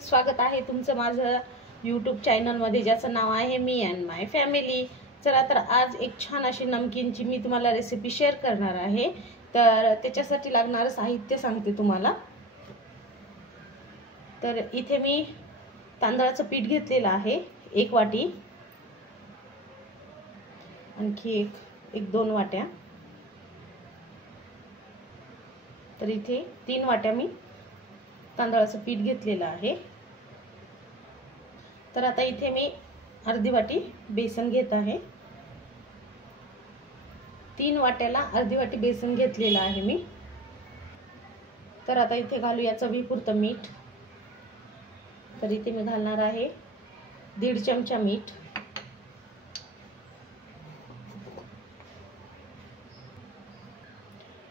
स्वागत आहे तुमचं माझं यूट्यूब चॅनलमध्ये, ज्याचं नाव आहे मी अँड माय फॅमिली। चला तर आज एक छान अशी नमकीनची मी तुम्हाला रेसिपी शेअर करणार आहे। तर त्याच्यासाठी लागणारं साहित्य सांगते तुम्हाला। तर इथे मी तांदळाचं पीठ घेतलेलं आहे 1 वाटी, आणखी एक 2 वाट्या, तर इथे 3 वाट्या मी तांदळाचं पीठ घेतलेलं आहे। तर आता इथे मी अर्धी वाटी बेसन घेत आहे। 3 वाट्याला अर्धी वाटी बेसन घेतलेलं आहे मी। तर आता इथे घालूया चवीपुरतं मीठ। तर इथे मी घालणार आहे 1.5 चमचा मीठ,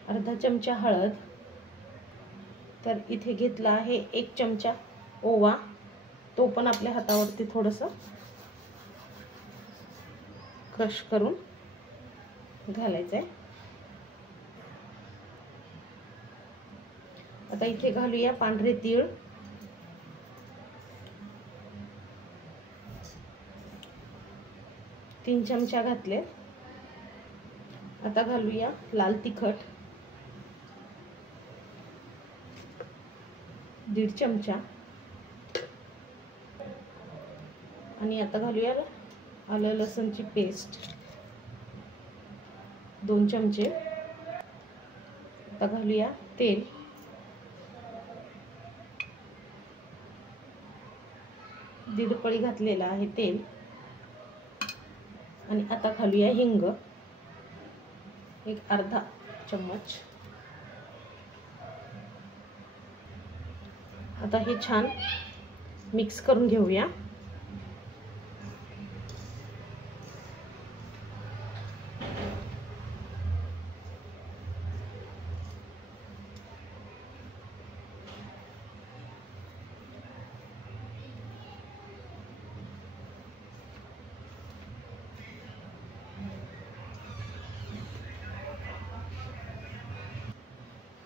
अर्धा चमचा हळद, तर इथे घेतला आहे 1 चमचा ओवा, तो पण आपल्या हातावरती थोडंसं क्रश करून घालायचं आहे। आता इथे घालूया पांढरे तीळ, तीन चमचा घातले। आता घालूया लाल तिखट 1.5 चमचा, आणि आता घालूया आलं लसूणची पेस्ट 2 चमचे। आता घालूया तेल, दीड पळी घातलेला आहे तेल, आणि आता घालूया हिंग एक अर्धा चम्मच। आता हे छान मिक्स करून घेऊया।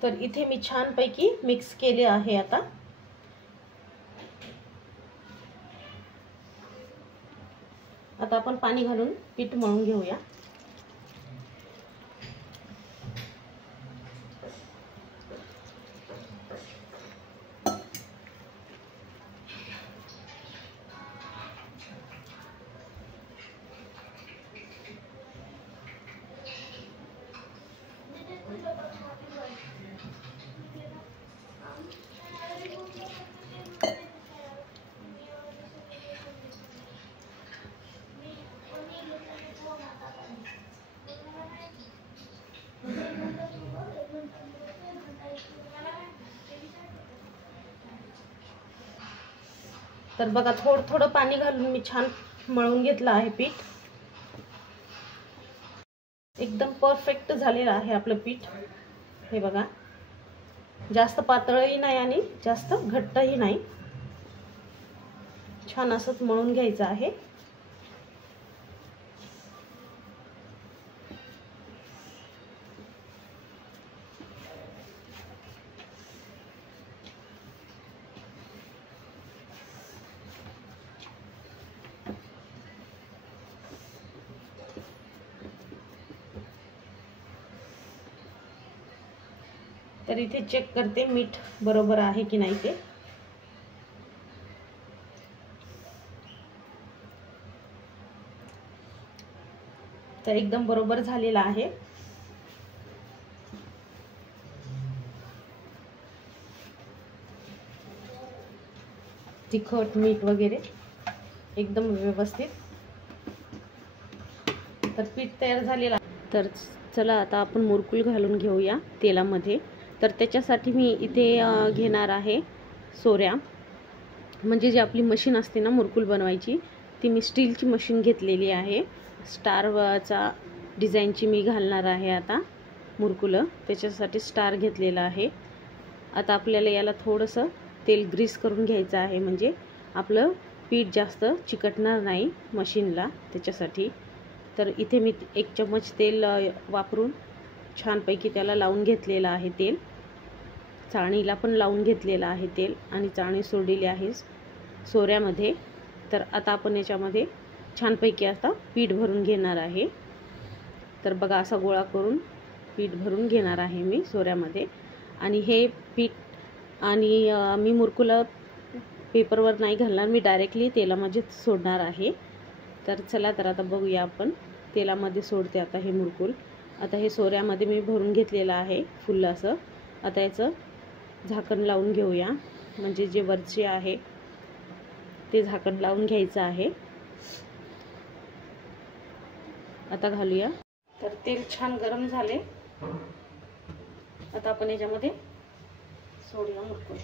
तर इथे मी छान पैकी मिक्स केले आहे। आता आपण पाणी घालून पीठ मळून घेऊया। तर बघा, थोडं थोडं पाणी घालून मी छान मळून घेतलं आहे पीठ। एकदम परफेक्ट झालेलं आहे आपलं पीठ। हे बघा, जास्त पातळही नाही आणि जास्त घट्टही नाही, छान असंच मळून घ्यायचं आहे। तर इथे चेक करते मीठ बरोबर आहे की नाही ते। तर एकदम बरोबर झालेला आहे। तिखट मीठ वगैरे एकदम व्यवस्थित। तर पीठ तयार झालेला। तर चला आता आपण मुरकुल घालून घेऊया तेलामध्ये। तर त्याच्यासाठी मी इथे घेणार आहे सोऱ्या, म्हणजे जी आपली मशीन असते ना मुरकुल बनवायची, ती मी स्टीलची मशीन घेतलेली आहे। स्टारचा डिझाईनची मी घालणार आहे आता मुरकुलं, त्याच्यासाठी स्टार घेतलेला आहे। आता आपल्याला याला थोडंसं तेल ग्रीस करून घ्यायचं आहे, म्हणजे आपलं पीठ जास्त चिकटणार नाही मशीनला, त्याच्यासाठी। तर इथे मी 1 चम्मच तेल वापरून छानपैकी त्याला लावून घेतलेलं आहे तेल। चाळणीला पण लावून घेतलेलं आहे तेल, आणि चाळणी सोडलेली आहे सोऱ्यामध्ये. तर आता आपण याच्यामध्ये छानपैकी आता पीठ भरून घेणार आहे. तर बघा असा गोळा करून पीठ भरून घेणार आहे मी सोऱ्यामध्ये. आणि हे पीठ आणि मी मुरकुलं पेपरवर नाही घालणार, मी डायरेक्टली तेलामध्ये सोडणार आहे. तर चला तर आता बघूया आपण. तेलामध्ये सोडते आता हे मुरकुल. आता हे सोऱ्यामध्ये मी भरून घेतलेलं आहे फुल असं. आता याचं झाकण लावून घेऊया, म्हणजे जे वरचे आहे ते झाकण लावून घ्यायचं आहे. आता घालूया. तर तेल छान गरम झाले. आता आपण याच्यामध्ये सोडूया मुरकुल.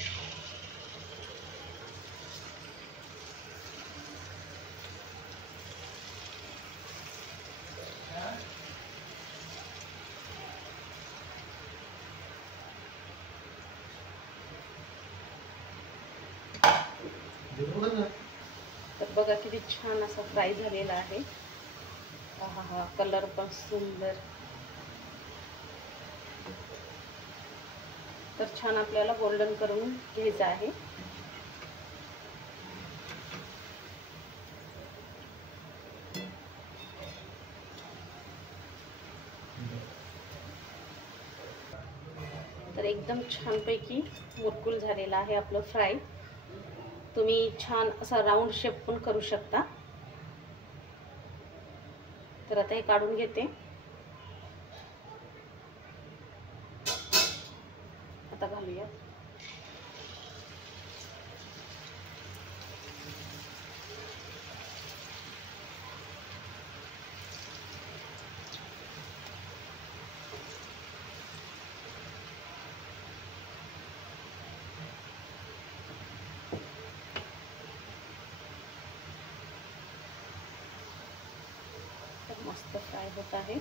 तर बघा किती छान असा फ्राय झालेला आहे. हा कलर पण सुंदर. तर छान आपल्याला गोल्डन करून घ्यायचं आहे. तर एकदम छानपैकी मुरकुल झालेला आहे आपलं फ्राय. तुम्ही छान असा राऊंड शेप पण करू शकता. तर आता हे काढून घेते. आता घालूया. मस्त फ्राय होत आहे.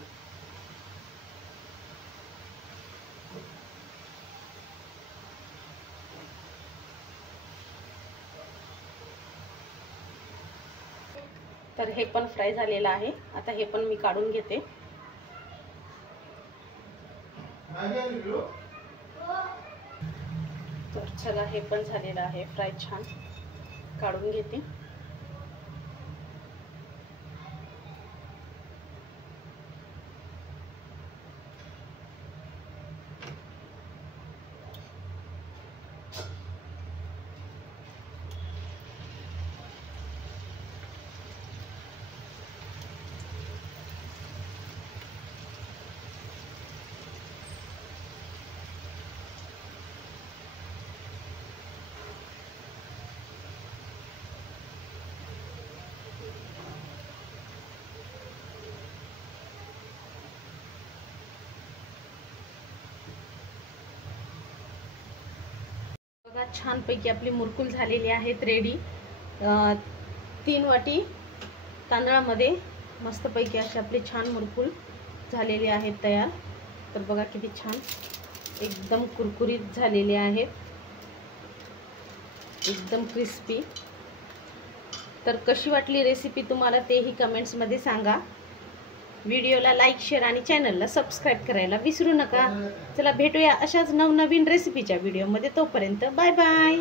तर हे पण फ्राय झालेलं आहे. आता हे पण मी काढून घेते. तर चला हे पण झालेलं आहे फ्राय. छान काढून घेते. बघा छानपैकी आपली मुरकुल झालेली आहेत रेडी. 3 वाटी तांदळामध्ये मस्तपैकी असे आपले छान मुरकुल झालेले आहेत तयार. तर बघा किती छान एकदम कुरकुरीत झालेले आहेत, एकदम क्रिस्पी. तर कशी वाटली रेसिपी तुम्हाला तेही कमेंट्समध्ये सांगा. व्हिडिओला लाईक, शेअर आणि चॅनलला सबस्क्राईब करायला विसरू नका. चला भेटूया अशाच नवनवीन रेसिपीच्या व्हिडिओमध्ये. तोपर्यंत बाय बाय.